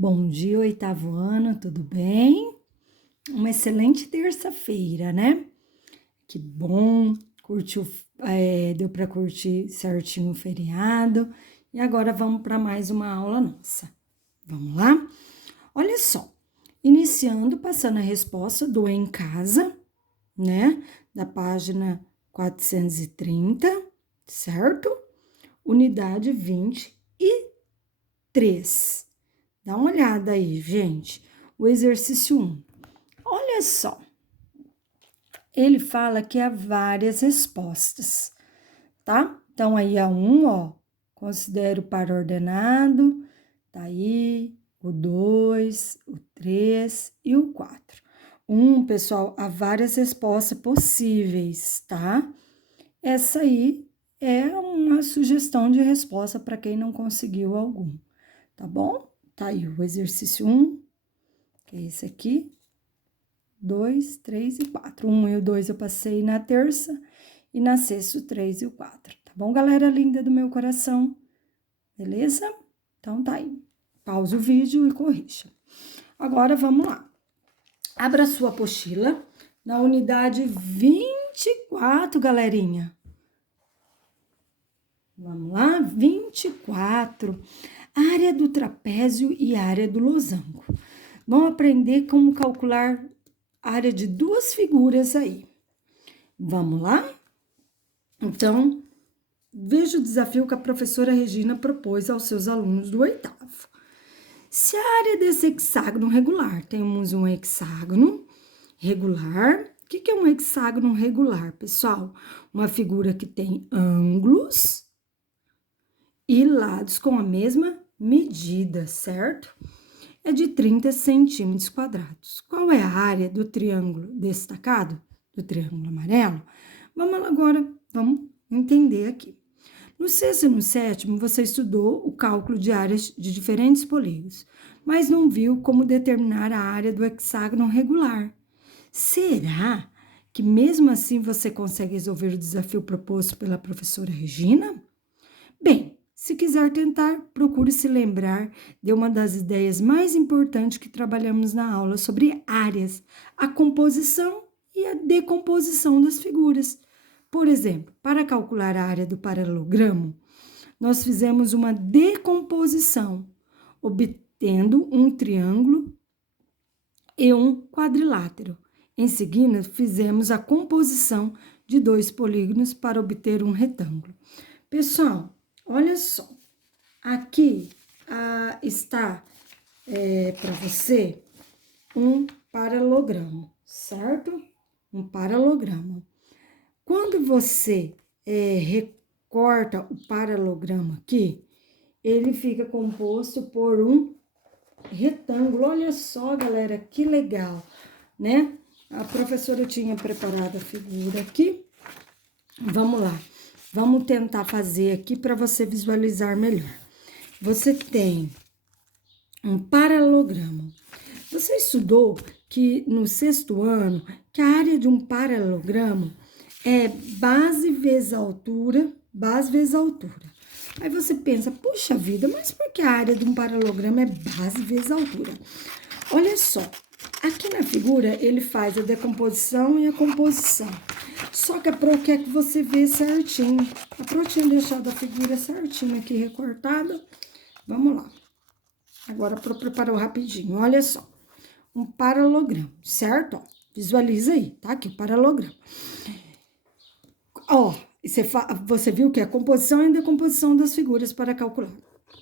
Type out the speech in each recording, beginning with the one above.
Bom dia, oitavo ano, tudo bem? Uma excelente terça-feira, né? Que bom, curtiu, deu para curtir certinho o feriado. E agora vamos para mais uma aula nossa. Vamos lá? Olha só, iniciando, passando a resposta do em casa, né? Da página 430, certo? Unidade 23. Dá uma olhada aí, gente. O exercício 1. Olha só. Ele fala que há várias respostas, tá? Então, aí a 1, ó. Considero par ordenado. Tá aí o 2, o 3 e o 4. Pessoal, há várias respostas possíveis, tá? Essa aí é uma sugestão de resposta para quem não conseguiu algum, tá bom? Tá aí o exercício 1, que é esse aqui, 2, 3 e 4. 1 e o 2 eu passei na terça e na sexta o 3 e o 4. Tá bom, galera linda do meu coração? Beleza? Então tá aí. Pausa o vídeo e corrija. Agora vamos lá. Abra sua apostila na unidade 24, galerinha. Vamos lá? 24. Área do trapézio e área do losango. Vamos aprender como calcular a área de duas figuras aí. Vamos lá? Então, veja o desafio que a professora Regina propôs aos seus alunos do oitavo. Se a área desse hexágono regular, temos um hexágono regular. O que é um hexágono regular, pessoal? Uma figura que tem ângulos e lados com a mesma medida, certo? É de 30 centímetros quadrados. Qual é a área do triângulo destacado? Do triângulo amarelo? Vamos entender aqui. No sexto e no sétimo, você estudou o cálculo de áreas de diferentes polígonos, mas não viu como determinar a área do hexágono regular. Será que mesmo assim você consegue resolver o desafio proposto pela professora Regina? Bem, se quiser tentar, procure se lembrar de uma das ideias mais importantes que trabalhamos na aula sobre áreas, a composição e a decomposição das figuras. Por exemplo, para calcular a área do paralelogramo, nós fizemos uma decomposição, obtendo um triângulo e um quadrilátero. Em seguida, fizemos a composição de dois polígonos para obter um retângulo. Pessoal, olha só, aqui está para você um paralelogramo, certo? Um paralelogramo. Quando você recorta o paralelogramo aqui, ele fica composto por um retângulo. Olha só, galera, que legal, né? A professora tinha preparado a figura aqui. Vamos lá. Vamos tentar fazer aqui para você visualizar melhor. Você tem um paralelogramo. Você estudou que no sexto ano, que a área de um paralelogramo é base vezes altura, base vezes altura. Aí você pensa, puxa vida, mas por que a área de um paralelogramo é base vezes altura? Olha só, aqui na figura ele faz a decomposição e a composição. Só que a Pro quer que você vê certinho. A Pro tinha deixado a figura certinha aqui recortada. Vamos lá. Agora a Pro preparou rapidinho. Olha só. Um paralelogramo, certo? Ó, visualiza aí, tá? Aqui o paralelogramo. Ó, você viu que é a composição e a decomposição das figuras para calcular.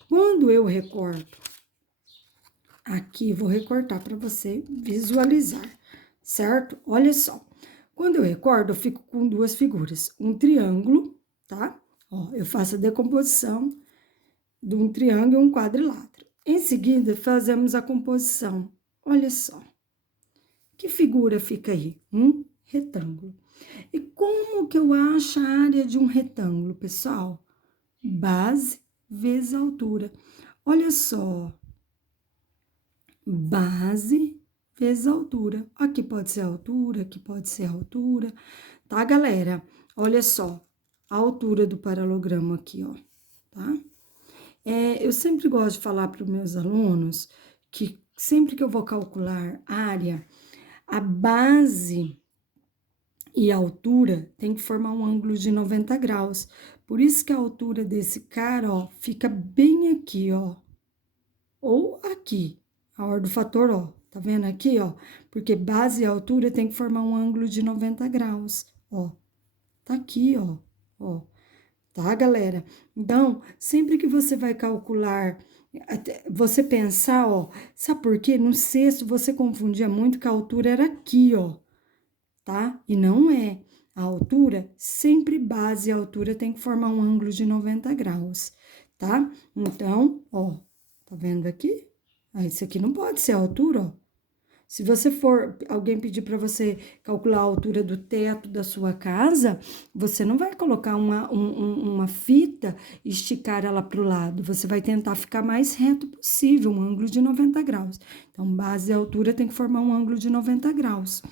Quando eu recorto, aqui vou recortar para você visualizar, certo? Olha só. Quando eu recorto, eu fico com duas figuras, um triângulo, tá? Ó, eu faço a decomposição de um triângulo e um quadrilátero. Em seguida, fazemos a composição. Olha só. Que figura fica aí? Um retângulo. E como que eu acho a área de um retângulo, pessoal? Base vezes altura. Olha só. Base vezes altura. Aqui pode ser altura, aqui pode ser altura. Tá, galera? Olha só. A altura do paralelogramo aqui, ó. Tá? Eu sempre gosto de falar para os meus alunos que sempre que eu vou calcular área, a base e a altura tem que formar um ângulo de 90 graus. Por isso que a altura desse cara, ó, fica bem aqui, ó. Ou aqui, a hora do fator ó. Tá vendo aqui, ó? Porque base e altura tem que formar um ângulo de 90 graus, ó. Tá aqui, ó. Ó. Tá, galera? Então, sempre que você vai calcular, você pensar, ó, sabe por quê? No sexto você confundia muito que a altura era aqui, ó, tá? E não é. A altura, sempre base e altura tem que formar um ângulo de 90 graus, tá? Então, ó, tá vendo aqui? Ah, isso aqui não pode ser a altura, ó. Se você for, alguém pedir para você calcular a altura do teto da sua casa, você não vai colocar uma fita e esticar ela para o lado. Você vai tentar ficar mais reto possível, um ângulo de 90 graus. Então, base e altura tem que formar um ângulo de 90 graus.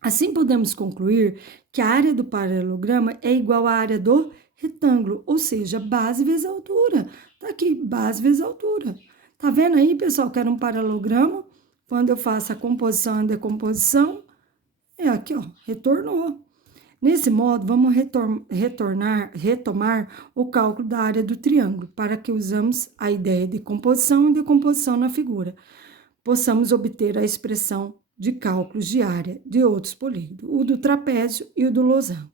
Assim, podemos concluir que a área do paralelograma é igual à área do retângulo, ou seja, base vezes altura. Tá aqui, base vezes altura. Tá vendo aí, pessoal, que era um paralelogramo? Quando eu faço a composição e a decomposição, é aqui, ó, retornou. Nesse modo, vamos retomar o cálculo da área do triângulo, para que usamos a ideia de composição e decomposição na figura. Possamos obter a expressão de cálculos de área de outros polígonos, o do trapézio e o do losango.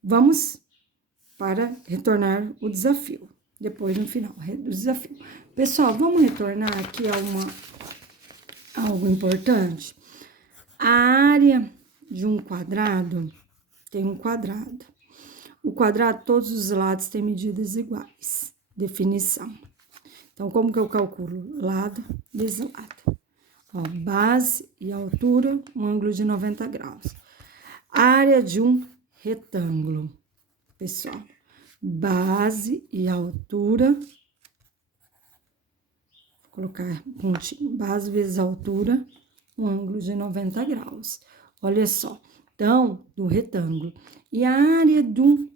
Vamos para retornar o desafio, depois no final do desafio. Pessoal, vamos retornar aqui a algo importante. A área de um quadrado tem um quadrado. O quadrado, todos os lados têm medidas iguais. Definição. Então, como que eu calculo? Lado vezes lado. Ó, base e altura, um ângulo de 90 graus. Área de um retângulo, pessoal. Base e altura. Vou colocar pontinho. Base vezes altura, um ângulo de 90 graus. Olha só. Então, do retângulo. E a área de um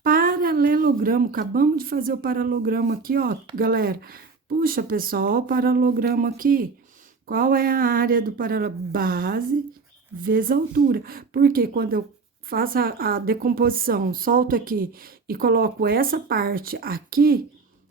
paralelogramo. Acabamos de fazer o paralelogramo aqui, ó, galera. Puxa, pessoal, ó o paralelogramo aqui. Qual é a área do paralelogramo? Base vezes altura. Porque quando eu faço a decomposição, solto aqui e coloco essa parte aqui,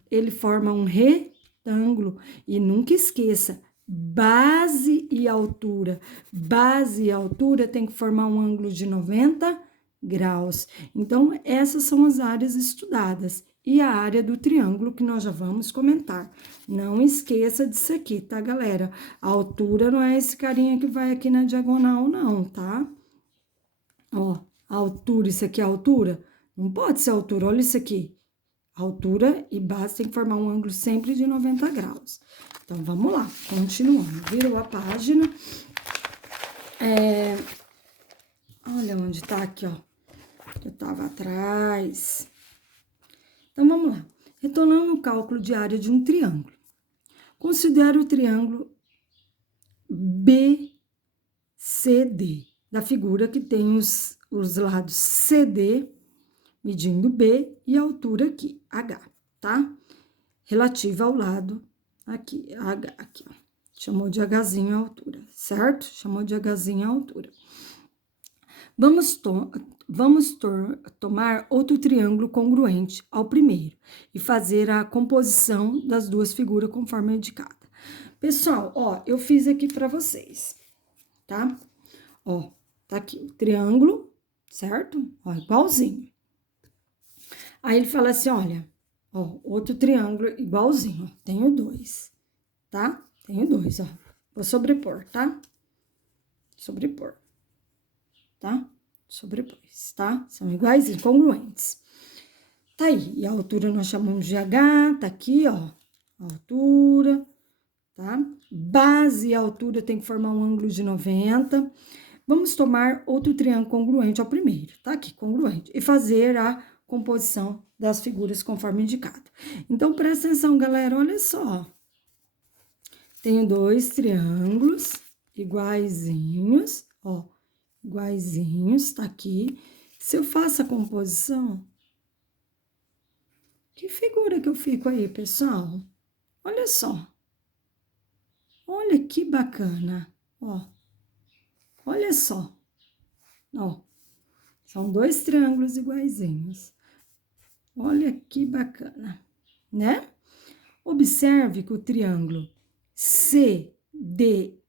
ele forma um retângulo. E nunca esqueça, base e altura. Base e altura tem que formar um ângulo de 90 graus. Então, essas são as áreas estudadas. E a área do triângulo que nós já vamos comentar. Não esqueça disso aqui, tá, galera? A altura não é esse carinha que vai aqui na diagonal, não, tá? Ó, a altura, isso aqui é a altura? Não pode ser a altura, olha isso aqui. Altura e base tem que formar um ângulo sempre de 90 graus. Então, vamos lá, continuando. Virou a página. Olha onde tá aqui, ó. Eu tava atrás. Então, vamos lá. Retornando o cálculo de área de um triângulo. Considere o triângulo BCD, da figura que tem os lados CD, medindo B, e a altura aqui, H, tá? Relativa ao lado aqui, H, aqui, ó. Chamou de Hzinho a altura, certo? Chamou de Hzinho a altura. Vamos tomar outro triângulo congruente ao primeiro e fazer a composição das duas figuras conforme indicada. Pessoal, ó, eu fiz aqui para vocês, tá? Ó, tá aqui o triângulo, certo? Ó, igualzinho. Aí ele fala assim, olha, ó, outro triângulo igualzinho, ó, tenho dois, tá? Tenho dois, ó. Vou sobrepor, tá? Sobrepor. Tá? Sobrepôs, tá? São iguais e congruentes. Tá aí, e a altura nós chamamos de H, tá aqui, ó, a altura, tá? Base e altura tem que formar um ângulo de 90. Vamos tomar outro triângulo congruente ao primeiro, tá aqui, congruente, e fazer a composição das figuras conforme indicado. Então, presta atenção, galera, olha só. Tenho dois triângulos iguaizinhos, ó, iguaizinhos, tá aqui. Se eu faço a composição, que figura que eu fico aí, pessoal? Olha só. Olha que bacana, ó. Olha só, ó. São dois triângulos iguaizinhos. Olha que bacana, né? Observe que o triângulo CDB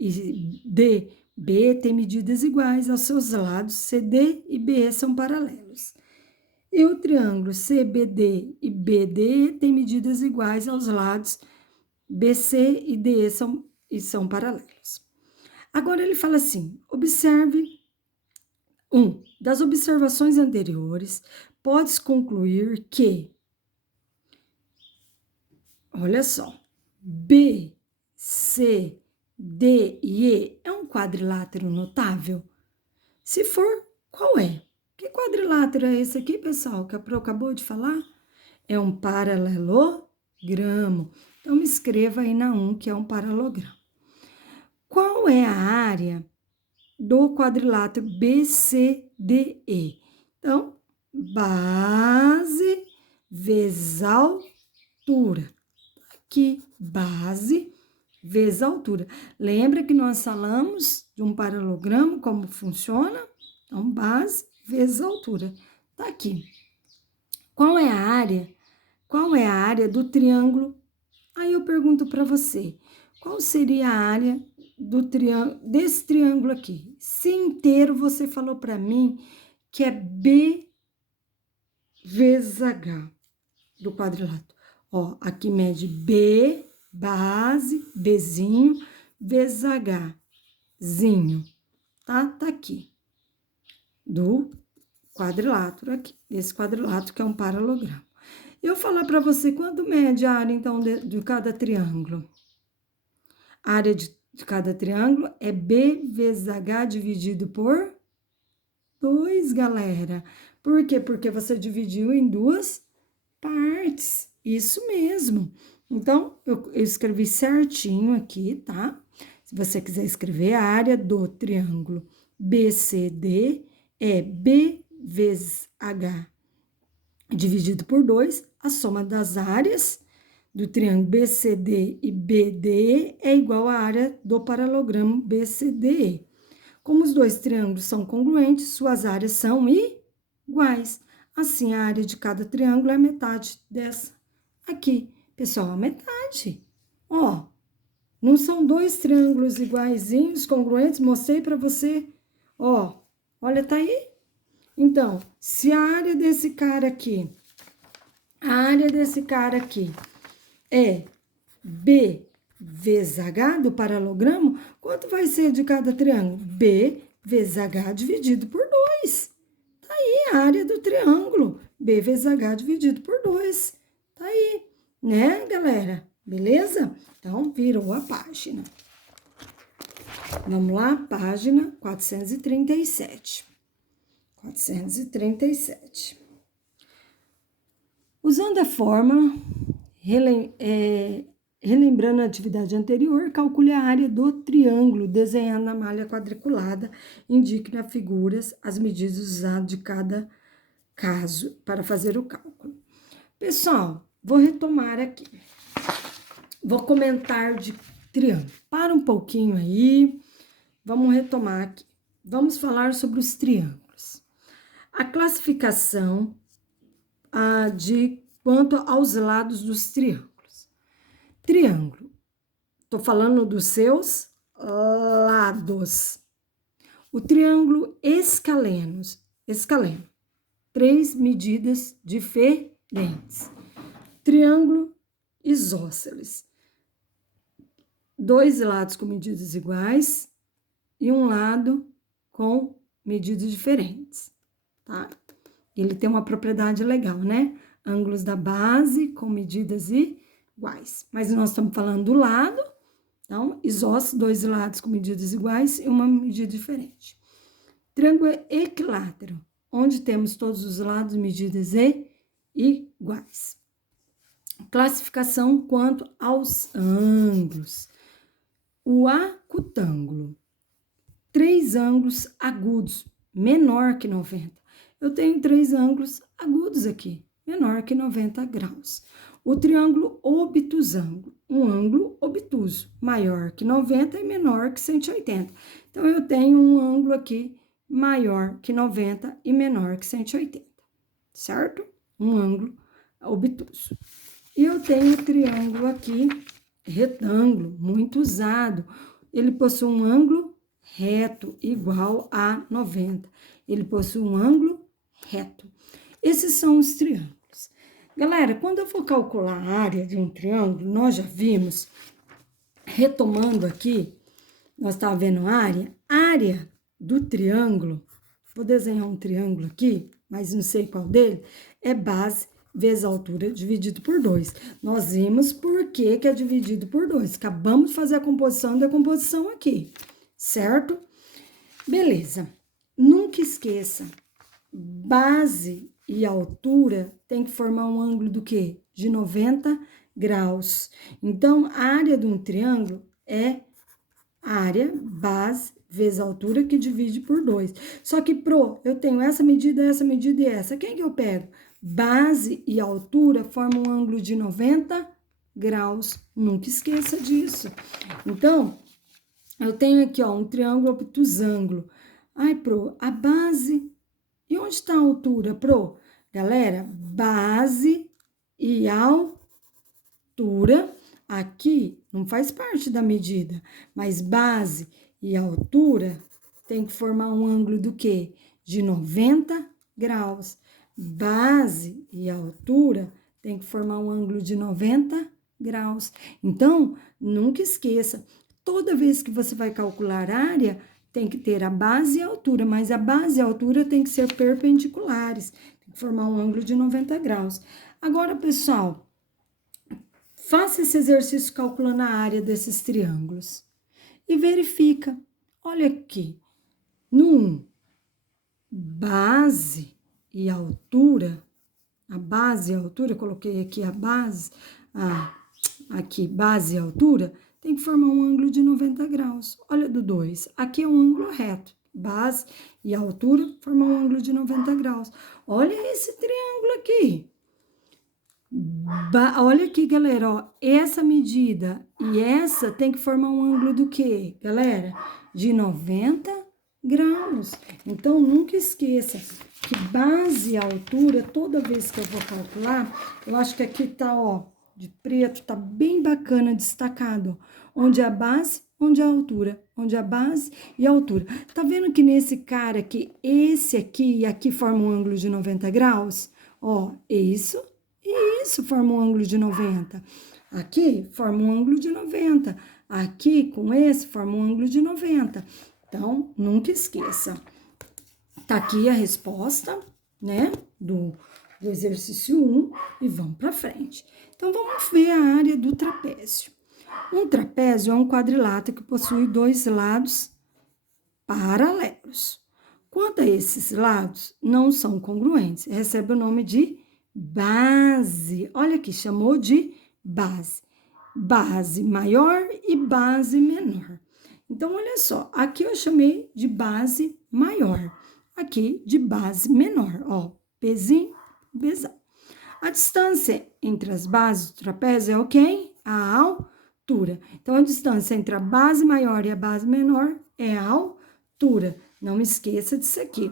e DB tem medidas iguais aos seus lados, CD e BE são paralelos. E o triângulo CBD e BD tem medidas iguais aos lados, BC e DE são paralelos. Agora ele fala assim: observe. Das observações anteriores, pode-se concluir que, olha só, B, C, D e E é um quadrilátero notável? Se for, qual é? Que quadrilátero é esse aqui, pessoal, que a Pro acabou de falar? É um paralelogramo. Então, me escreva aí na 1, que é um paralelogramo. Qual é a área do quadrilátero BCDE? Então, base vezes altura. Aqui, base vezes altura. Lembra que nós falamos de um paralelogramo, como funciona? Então, base vezes altura. Tá aqui. Qual é a área? Qual é a área do triângulo? Aí eu pergunto para você, qual seria a área desse triângulo aqui? Se inteiro você falou para mim que é B vezes H do quadrilátero. Ó, aqui mede B, base, Bzinho, vezes Hzinho, tá? Tá aqui, do quadrilátero aqui, desse quadrilátero que é um paralelogramo. Eu falar para você quanto mede a área, então, de cada triângulo. A área de cada triângulo é B vezes H dividido por 2, galera. Por quê? Porque você dividiu em duas partes. Isso mesmo. Então, eu escrevi certinho aqui, tá? Se você quiser escrever, a área do triângulo BCD é B vezes H dividido por 2. A soma das áreas do triângulo BCD e BDE é igual à área do paralelogramo BCDE. Como os dois triângulos são congruentes, suas áreas são iguais. Assim, a área de cada triângulo é metade dessa aqui. Pessoal, a metade. Ó, não são dois triângulos iguaizinhos, congruentes? Mostrei para você. Ó, olha, tá aí? Então, se a área desse cara aqui, é B vezes H do paralelogramo, quanto vai ser de cada triângulo? B vezes H dividido por 2. Tá aí a área do triângulo. B vezes H dividido por 2. Tá aí, né, galera? Beleza? Então, virou a página. Vamos lá, página 437. 437. Usando a fórmula, relembrando a atividade anterior, calcule a área do triângulo desenhando na malha quadriculada, indique nas figuras as medidas usadas de cada caso para fazer o cálculo. Pessoal, vou retomar aqui. Vou comentar de triângulo. Para um pouquinho aí, vamos retomar aqui. Vamos falar sobre os triângulos. A classificação de quanto aos lados dos triângulos. Triângulo, tô falando dos seus lados. O triângulo escaleno, 3 medidas diferentes. Triângulo isósceles, 2 lados com medidas iguais e um lado com medidas diferentes, tá? Ele tem uma propriedade legal, né? Ângulos da base com medidas iguais. Mas nós estamos falando do lado, então, isósceles, 2 lados com medidas iguais e uma medida diferente. Triângulo equilátero, onde temos todos os lados medidas iguais. Classificação quanto aos ângulos. O acutângulo, 3 ângulos agudos, menor que 90. Eu tenho 3 ângulos agudos aqui, menor que 90 graus. O triângulo obtusângulo, um ângulo obtuso, maior que 90 e menor que 180. Então, eu tenho um ângulo aqui maior que 90 e menor que 180, certo? Um ângulo obtuso. E eu tenho o triângulo aqui, retângulo, muito usado. Ele possui um ângulo reto igual a 90. Ele possui um ângulo reto. Esses são os triângulos. Galera, quando eu for calcular a área de um triângulo, nós já vimos, retomando aqui, nós estávamos vendo a área do triângulo, vou desenhar um triângulo aqui, mas não sei qual dele, é base vezes altura dividido por 2. Nós vimos por que é dividido por 2. Acabamos de fazer a composição e decomposição aqui, certo? Beleza. Nunca esqueça, base e altura tem que formar um ângulo do quê? De 90 graus. Então, a área de um triângulo é área, base, vezes altura, que divide por 2. Só que, eu tenho essa medida e essa. Quem que eu pego? Base e altura formam um ângulo de 90 graus. Nunca esqueça disso. Então, eu tenho aqui, ó, um triângulo obtusângulo. Ai, a base... E onde está a altura, Galera, base e altura, aqui não faz parte da medida, mas base e altura tem que formar um ângulo do quê? De 90 graus. Base e altura tem que formar um ângulo de 90 graus. Então, nunca esqueça, toda vez que você vai calcular a área, tem que ter a base e a altura, mas a base e a altura tem que ser perpendiculares, tem que formar um ângulo de 90 graus. Agora, pessoal, faça esse exercício calculando a área desses triângulos e verifica. Olha aqui, no 1, base e altura, a base e a altura, coloquei aqui a base, aqui base e altura, tem que formar um ângulo de 90 graus. Olha do 2, aqui é um ângulo reto. Base e altura formam um ângulo de 90 graus. Olha esse triângulo aqui. Olha aqui, galera, ó, essa medida e essa tem que formar um ângulo do quê, galera? De 90 graus. Então, nunca esqueça que base e altura, toda vez que eu vou calcular, eu acho que aqui tá, ó, de preto, tá bem bacana, destacado. Onde a base, onde a altura. Onde a base e a altura. Tá vendo que nesse cara aqui, esse aqui e aqui formam um ângulo de 90 graus? Ó, isso e isso forma um ângulo de 90. Aqui forma um ângulo de 90. Aqui, com esse, forma um ângulo de 90. Então, nunca esqueça. Tá aqui a resposta, né, do exercício 1 e vamos para frente. Então, vamos ver a área do trapézio. Um trapézio é um quadrilátero que possui 2 lados paralelos. Quando esses lados não são congruentes, recebe o nome de base. Olha aqui, chamou de base. Base maior e base menor. Então, olha só, aqui eu chamei de base maior, aqui de base menor, ó, pezinho, bezão. A distância entre as bases do trapézio é o quê? A altura. Então, a distância entre a base maior e a base menor é a altura. Não esqueça disso aqui.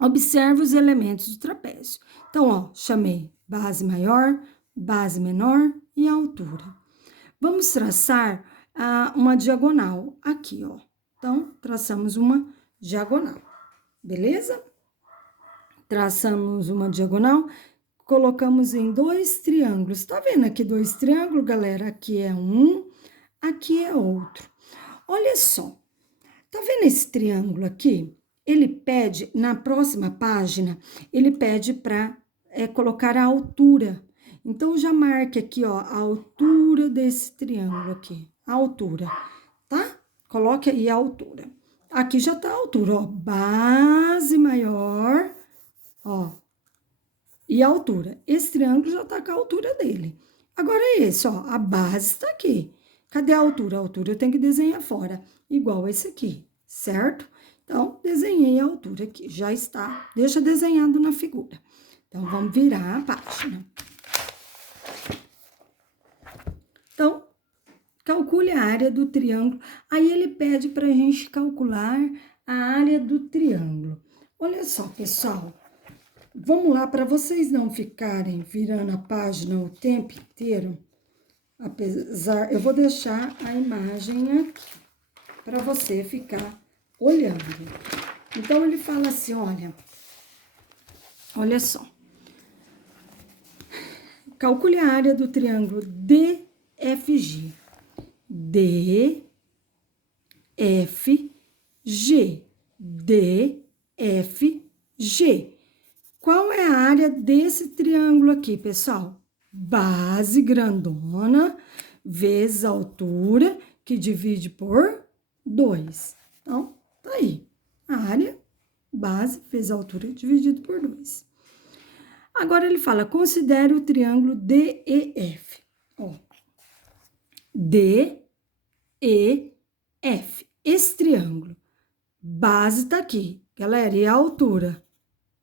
Observe os elementos do trapézio. Então, ó, chamei base maior, base menor e altura. Vamos traçar uma diagonal aqui, ó. Então, traçamos uma diagonal, beleza? Traçamos uma diagonal, colocamos em 2 triângulos. Tá vendo aqui 2 triângulos, galera? Aqui é um, aqui é outro. Olha só, tá vendo esse triângulo aqui? Ele pede, na próxima página, ele pede para colocar a altura. Então, já marque aqui, ó, a altura desse triângulo aqui, a altura, tá? Coloque aí a altura. Aqui já tá a altura, ó, base maior, ó, e a altura. Esse triângulo já tá com a altura dele. Agora, esse, ó, a base tá aqui. Cadê a altura? A altura eu tenho que desenhar fora, igual esse aqui, certo? Então, desenhei a altura aqui, já está, deixa desenhado na figura. Então, vamos virar a página. Então, calcule a área do triângulo. Aí ele pede para a gente calcular a área do triângulo. Olha só, pessoal. Vamos lá, para vocês não ficarem virando a página o tempo inteiro. Eu vou deixar a imagem aqui para você ficar olhando. Então, ele fala assim, olha só. Calcule a área do triângulo DFG. DFG. DFG. Qual é a área desse triângulo aqui, pessoal? Base grandona vezes altura, que divide por 2. Então, tá aí. A área, base vezes altura, dividido por 2. Agora, ele fala, considere o triângulo DEF. Ó, DEF. Esse triângulo. Base tá aqui, galera, e a altura?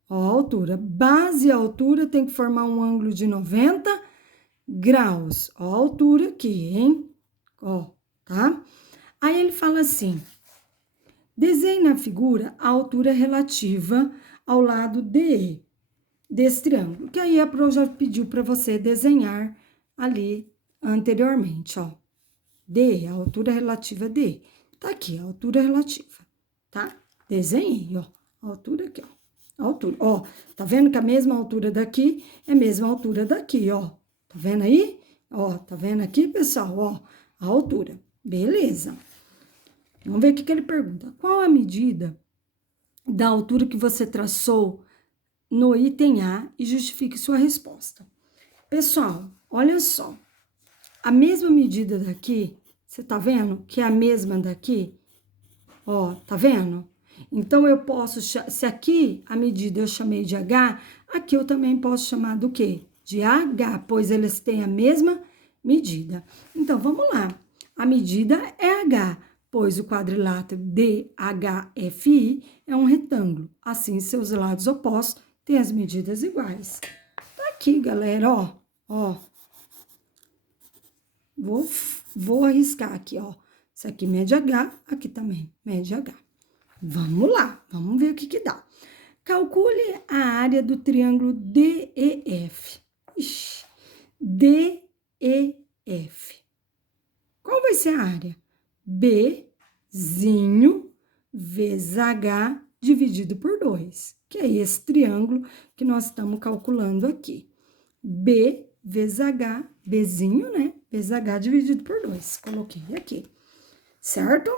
Ó, a altura. Base e altura tem que formar um ângulo de 90 graus. Ó, a altura aqui, hein? Ó, tá? Aí ele fala assim, desenhe na figura a altura relativa ao lado DE desse triângulo, que aí a Pro já pediu para você desenhar ali anteriormente, ó. DE, a altura relativa DE. Tá aqui, a altura relativa, tá? Desenhei, ó, a altura aqui, ó. A altura, ó, tá vendo que a mesma altura daqui é a mesma altura daqui, ó. Tá vendo aí? Ó, tá vendo aqui, pessoal? Ó, a altura. Beleza. Vamos ver o que ele pergunta. Qual a medida da altura que você traçou no item A e justifique sua resposta? Pessoal, olha só. A mesma medida daqui, você tá vendo que é a mesma daqui? Ó, tá vendo? Então, eu posso, se aqui a medida eu chamei de H, aqui eu também posso chamar do quê? De H, pois eles têm a mesma medida. Então, vamos lá. A medida é H, pois o quadrilátero DHFI é um retângulo. Assim, seus lados opostos têm as medidas iguais. Tá aqui, galera, ó. Vou arriscar aqui, ó. Isso aqui mede H, aqui também mede H. Vamos lá, vamos ver o que dá. Calcule a área do triângulo DEF. DEF. Qual vai ser a área? Bzinho vezes H dividido por 2, que é esse triângulo que nós estamos calculando aqui. B vezes H, Bzinho, né? Vezes H dividido por 2. Coloquei aqui, certo?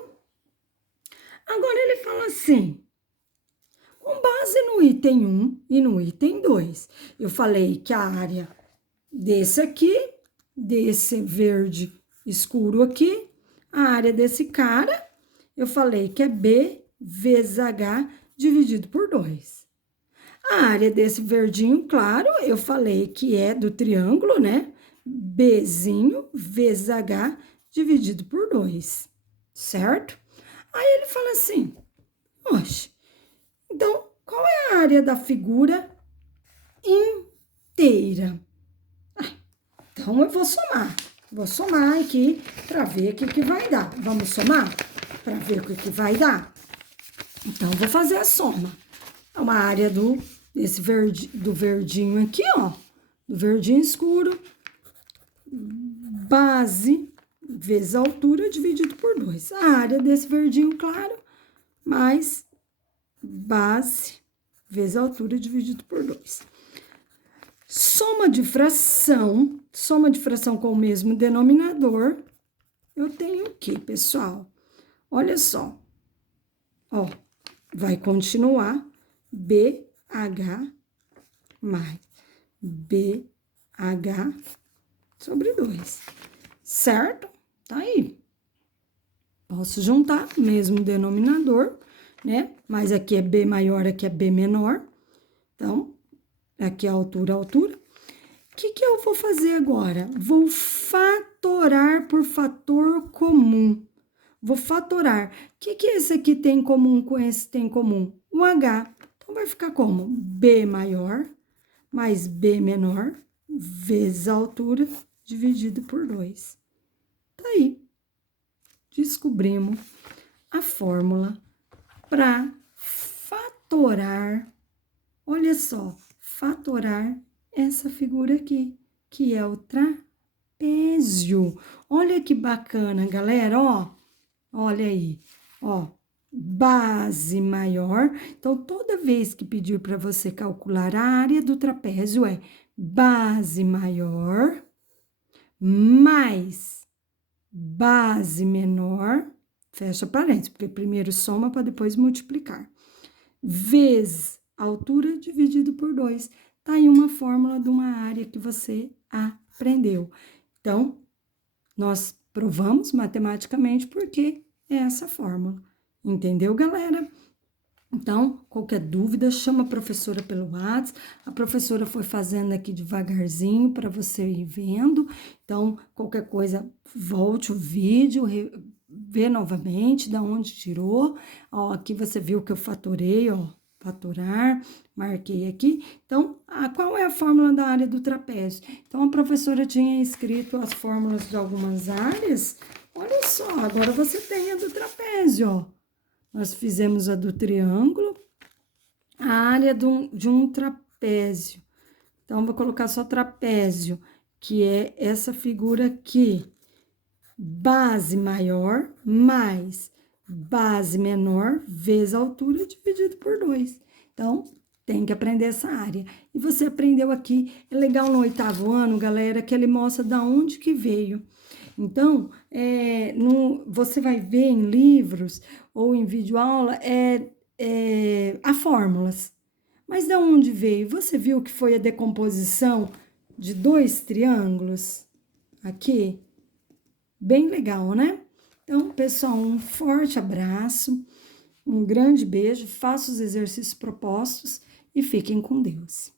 Agora, ele fala assim, com base no item 1 e no item 2, eu falei que a área desse aqui, desse verde escuro aqui, a área desse cara, eu falei que é B vezes H dividido por 2. A área desse verdinho claro, eu falei que é do triângulo, né? Bzinho vezes H dividido por 2, certo? Aí ele fala assim, oxe, então, qual é a área da figura inteira? Então, eu vou somar. Vou somar aqui para ver o que vai dar. Vamos somar para ver o que vai dar? Então, vou fazer a soma. Então, a área do verdinho aqui, ó, do verdinho escuro, base vezes a altura dividido por 2. A área desse verdinho claro, mais base vezes a altura dividido por 2. Soma de fração com o mesmo denominador, eu tenho aqui, pessoal. Olha só, ó, vai continuar BH mais BH sobre 2, certo? Tá aí. Posso juntar, mesmo denominador, né? Mas aqui é B maior, aqui é B menor. Então, aqui é altura. O que eu vou fazer agora? Vou fatorar por fator comum. Vou fatorar. O que esse aqui tem em comum com esse tem em comum? O H. Então, vai ficar como? B maior mais B menor vezes a altura dividido por 2. Tá aí. descobrimos a fórmula para fatorar, olha só, fatorar essa figura aqui, que é o trapézio. Olha que bacana, galera, ó, olha aí, ó, base maior. Então, toda vez que pedir para você calcular a área do trapézio, é base maior mais base menor, fecha parênteses, porque primeiro soma para depois multiplicar, vezes altura dividido por 2. Tá aí uma fórmula de uma área que você aprendeu. Então, nós provamos matematicamente porque é essa fórmula. Entendeu, galera? Então, qualquer dúvida, chama a professora pelo WhatsApp. A professora foi fazendo aqui devagarzinho para você ir vendo. Então, qualquer coisa, volte o vídeo, vê novamente da onde tirou. Ó, aqui você viu que eu fatorei, ó, fatorar, marquei aqui. Então, qual é a fórmula da área do trapézio? Então, a professora tinha escrito as fórmulas de algumas áreas. Olha só, agora você tem a do trapézio, ó. Nós fizemos a do triângulo, a área de um trapézio. Então, vou colocar só trapézio, que é essa figura aqui. Base maior mais base menor vezes a altura dividido por 2. Então, tem que aprender essa área. E você aprendeu aqui, é legal no 8º ano, galera, que ele mostra da onde que veio. Então, você vai ver em livros ou em videoaula há fórmulas. Mas de onde veio? Você viu que foi a decomposição de 2 triângulos aqui? Bem legal, né? Então, pessoal, um forte abraço, um grande beijo, faça os exercícios propostos e fiquem com Deus.